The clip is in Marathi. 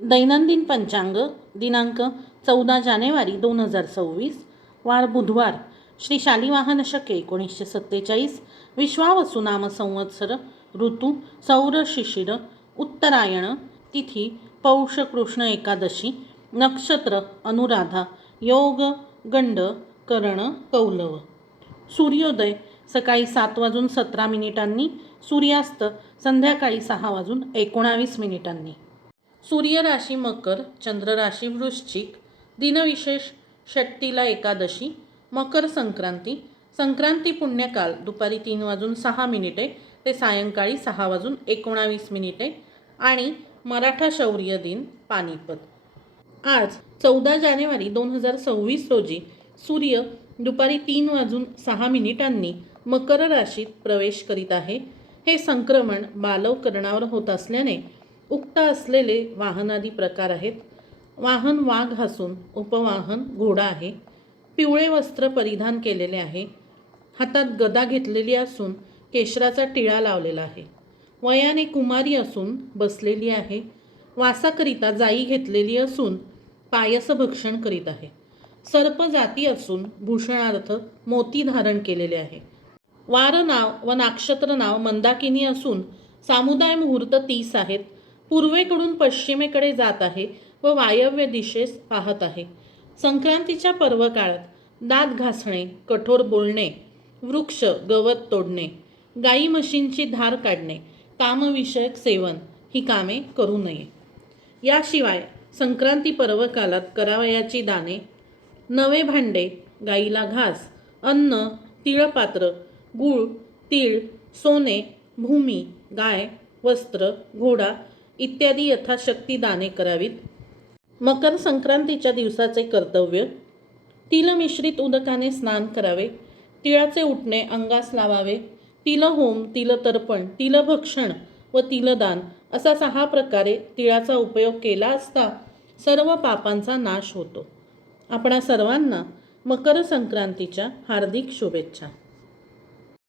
दैनंदिन पंचांग दिनांक 14 जानेवारी 2026, वार बुधवार, श्री शालिवाहन शके 1947, विश्वावसु नाम संवत्सर, ऋतू सौर शिशिर, उत्तरायण, तिथी पौष कृष्ण एकादशी, नक्षत्र अनुराधा, योग गंड, करण कौलव. सूर्योदय सकाळी 7:17 सूर्यास्त संध्याकाळी 6:19. सूर्य राशी मकर, चंद्र राशी वृश्चिक. दिनविशेष षट्टिला एकादशी, मकर संक्रांती. संक्रांती पुण्यकाल दुपारी 3:06 ते सायंकाळी 6:19 आणि मराठा शौर्य दिन पानिपत. आज 14 जानेवारी 2026 रोजी सूर्य दुपारी 3:06 मकर राशीत प्रवेश करीत आहे. हे संक्रमण बालव करणावर होत असल्याने उक्त असलेले वाहनादी प्रकार आहेत. वाहन वाघ असून उपवाहन घोडा आहे. पिवळे वस्त्र परिधान केलेले आहे. हातात गदा घेतलेली असून केशराचा टिळा लावलेला आहे. वयाने कुमारी असून बसलेली आहे. वासाकरिता जाई घेतलेली असून पायस भक्षण करीत आहे. सर्प जाती असून भूषणार्थ मोती धारण केलेले आहे. वार नाव व नक्षत्र नाव मंदाकिनी असून सामुदाय मुहूर्त 30 आहेत. पूर्वेकडून पश्चिमेकडे जात आहे व वायव्य दिशेस पाहत आहे. संक्रांतीच्या पर्व काळात दात घासणे, कठोर बोलणे, वृक्ष गवत तोडणे, गाई म्हशींची धार काढणे, कामविषयक सेवन ही कामे करू नये. याशिवाय संक्रांती पर्व काळात करावयाची दाने: नवे भांडे, गाईला घास, अन्न, तिळपात्र, गूळ, तीळ, सोने, भूमी, गाय, वस्त्र, घोडा इत्यादी यथाशक्ती दाने करावीत. मकर संक्रांतीच्या दिवसाचे कर्तव्य: तिल मिश्रित उदकाने स्नान करावे. तिळाचे उटणे अंगास लावावे. तिलहोम, तिलतर्पण, तिलभक्षण व तिलदान असा 6 प्रकारे तिळाचा उपयोग केला असता सर्व पापांचा नाश होतो. आपणा सर्वांना मकर संक्रांतीच्या हार्दिक शुभेच्छा.